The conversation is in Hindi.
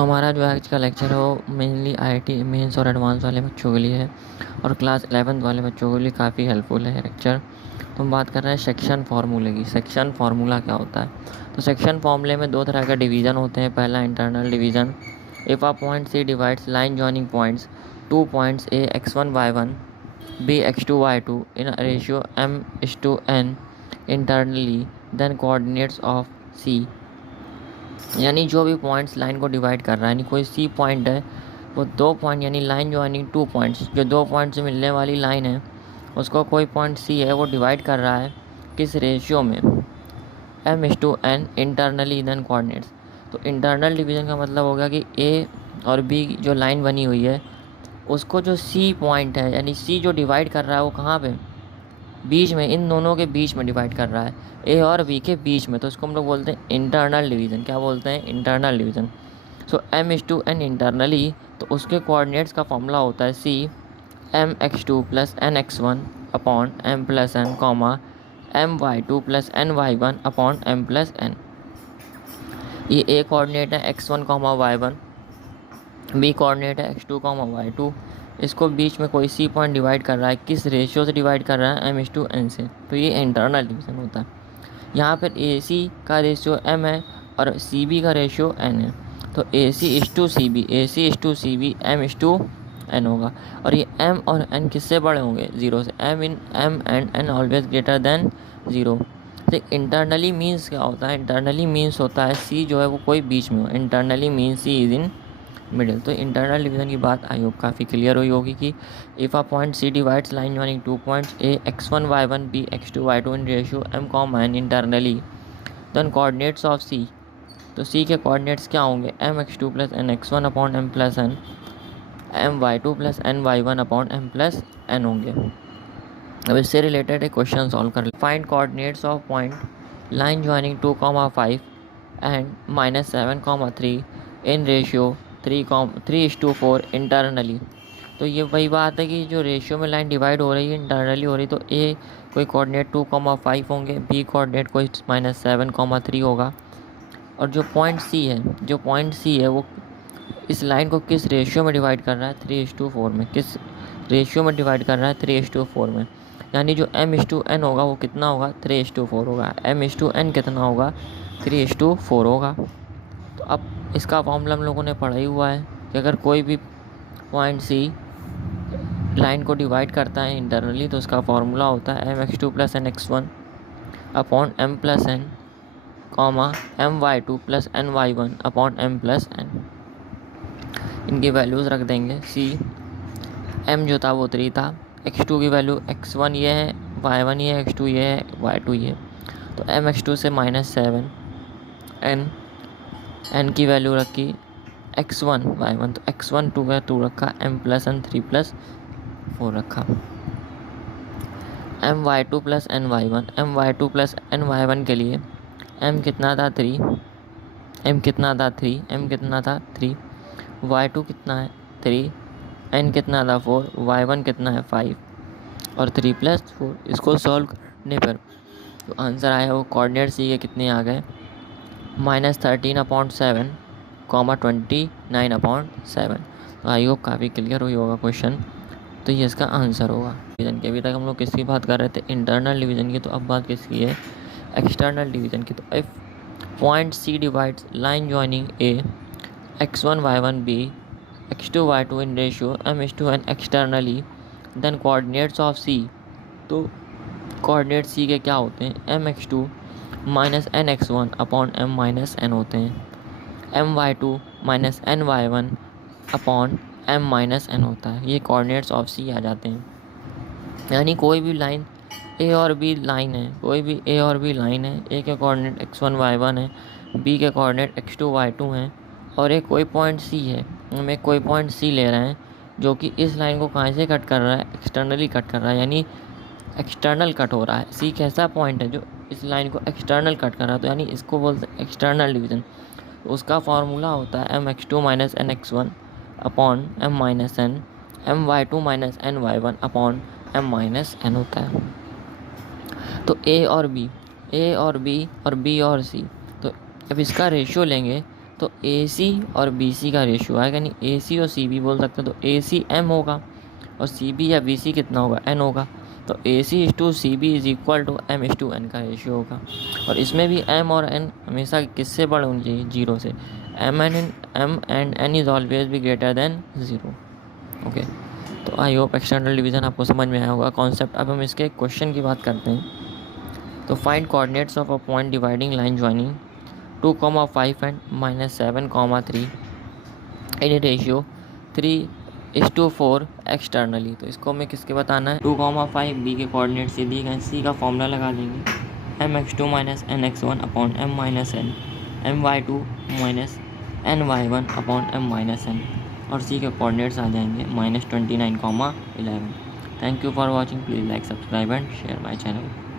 तो हमारा जो आज का लेक्चर है वो मेनली आईआईटी मेंस और एडवांस वाले बच्चों के लिए है और क्लास 11th वाले बच्चों के लिए काफ़ी हेल्पफुल है लेक्चर। तो हम बात कर रहे हैं सेक्शन फार्मूले की। सेक्शन फार्मूला क्या होता है? तो सेक्शन फार्मूले में दो तरह का डिवीज़न होते हैं। पहला internal division, if a point C divides line joining points 2 points A x1 y1 b x2 y2 in a ratio m:n internally then coordinates of c। यानी जो भी पॉइंट्स लाइन को डिवाइड कर रहा है, यानी कोई सी पॉइंट है, वो दो पॉइंट यानी लाइन ज्वाइनिंग 2 पॉइंट्स, जो दो पॉइंट से मिलने वाली लाइन है उसको कोई पॉइंट सी है वो डिवाइड कर रहा है किस रेशियो में, m:n इंटरनली देन कोऑर्डिनेट्स। तो इंटरनल डिवीज़न का मतलब हो गया कि ए और बी जो लाइन बनी हुई है उसको जो सी पॉइंट है यानी सी जो डिवाइड कर रहा है वो कहाँ पे, बीच में, इन दोनों के बीच में डिवाइड कर रहा है, ए और बी के बीच में। तो इसको हम लोग बोलते हैं इंटरनल डिवीज़न। क्या बोलते हैं? Internal division. सो m:n इंटरनली, तो उसके कोऑर्डिनेट्स का फॉर्मूला होता है सी mx2 plus nx1 upon m plus n comma my2 plus ny1 upon m plus n। ये ए कोऑर्डिनेट है x1 comma y1, B coordinate है x2 कॉमा y2। इसको बीच में कोई सी पॉइंट डिवाइड कर रहा है, किस रेशियो से डिवाइड कर रहा है, m:n से। तो ये इंटरनल डिवीज़न होता है। यहाँ पर ए सी का रेशियो m है और सी बी का रेशियो n है। तो ए सी इस टू सी बी, ए सी इस टू सी बी, m इस टू n होगा। और ये m और n किससे बड़े होंगे? 0 से। m and n always greater than 0। तो इंटरनली मीन्स क्या होता है? इंटरनली मीन्स होता है सी जो है वो कोई बीच में हो। Internally means C is in middle. तो इंटरनल डिवीज़न की बात आई होप काफ़ी क्लियर हुई होगी कि if a point C divides line joining 2 points A x1 y1 b x2 y2 in ratio m comma n internally then coordinates of C. तो सी के कोऑर्डिनेट्स क्या होंगे? mx2 plus nx1 upon m plus n, my2 plus ny1 upon m plus n होंगे। अब इससे रिलेटेड एक क्वेश्चन सॉल्व कर ले। Find coordinates of point line joining 2,5 and -7,3 in ratio 3:4 internally. तो ये वही बात है कि जो रेशियो में लाइन डिवाइड हो रही है इंटरनली हो रही, तो ए कोई कोऑर्डिनेट 2,5 होंगे, बी कोऑर्डिनेट कोई -7,3 होगा, और जो पॉइंट सी है, जो पॉइंट सी है वो इस लाइन को किस रेशियो में डिवाइड कर रहा है? 3:4 में। किस रेशियो में डिवाइड कर रहा है? 3:4 में। यानी जो m:n होगा वो कितना होगा? 3:4 होगा। m:n कितना होगा? 3:4 होगा। तो अब इसका फॉर्मूला हम लोगों ने पढ़ा ही हुआ है कि अगर कोई भी पॉइंट सी लाइन को डिवाइड करता है इंटरनली तो उसका फॉर्मूला होता है mx2 plus nx1 upon m plus n comma my2 plus ny1 upon m plus n। इनकी वैल्यूज़ रख देंगे। सी m जो था वो 3 था, x2 की वैल्यू x1 ये है, y1 ये है, x2 ये है, y2 ये। तो mx2 से -7, n की वैल्यू रखी x1 y1, तो x1 2 है 2 रखा, m प्लस n 3 प्लस 4 रखा, my2 plus ny1, my2 plus ny1 के लिए m कितना था 3, m कितना था 3, m कितना था 3, y2 कितना है 3, n कितना था 4, y1 कितना है 5 और 3 प्लस 4। इसको सॉल्व करने पर जो आंसर आया वो कोऑर्डिनेट सी के कितने आ गए? -13/7 कॉमा 29/7। तो आई होप काफ़ी क्लियर हुई होगा क्वेश्चन। तो ये इसका आंसर होगा। डिवीज़न की अभी तक हम लोग किसकी बात कर रहे थे? इंटरनल डिवीज़न की। तो अब बात किसकी है? एक्सटर्नल डिवीज़न की। तो if point C divides line joining A x1 y1 b x2 y2 in ratio m:n externally then coordinates of C. तो कोऑर्डिनेट सी के क्या होते हैं? mx2 minus nx1 upon m minus n होते हैं, my2 minus ny1 upon m minus n होता है। ये कोऑर्डिनेट्स ऑफ सी आ जाते हैं। यानी कोई भी लाइन ए और बी लाइन है, कोई भी ए और बी लाइन है, ए के कोऑर्डिनेट x1 y1 है, बी के कोऑर्डिनेट x2 y2 हैं, और एक कोई पॉइंट सी है, हम एक कोई पॉइंट सी ले रहे हैं जो कि इस लाइन को कहाँ से कट कर रहा है? एक्सटर्नली कट कर रहा है, यानी एक्सटर्नल कट हो रहा है। सी कैसा पॉइंट है जो इस लाइन को एक्सटर्नल कट कर रहा है, तो यानी इसको बोलते हैं एक्सटर्नल डिवीज़न। तो उसका फार्मूला होता है mx2 minus nx1 upon m minus n, my2 minus ny1 upon m minus n होता है। तो ए और बी और बी और बी और सी, तो अब इसका रेशियो लेंगे तो ए सी और बी सी का रेशियो आएगा, यानी ए सी और सी बी बोल सकते हैं। तो ए सी एम होगा और सी बी या बी सी कितना होगा, एन होगा। तो A C is to C B is equal to M is to N का रेशियो होगा। और इसमें भी एम और एन हमेशा किससे बड़े होने चाहिए, जीरो से। M and N is always भी ग्रेटर देन ज़ीरो। ओके, तो आई होप एक्सटर्नल डिवीज़न आपको समझ में आया होगा कॉन्सेप्ट। अब हम इसके क्वेश्चन की बात करते हैं। तो find coordinates of a point dividing line joining 2,5 and -7,3 in ratio 3:4 externally. तो इसको हमें किसके बताना है, 2,5 बी के कोऑर्डिनेट से दिए गए, सी का फॉर्मूला लगा देंगे mx2 - nx1 upon m - n, my2 - ny1 upon m - n, और सी के कोऑर्डिनेट्स आ जाएंगे -29, 11। Thank you for watching. Please like, subscribe and share my channel.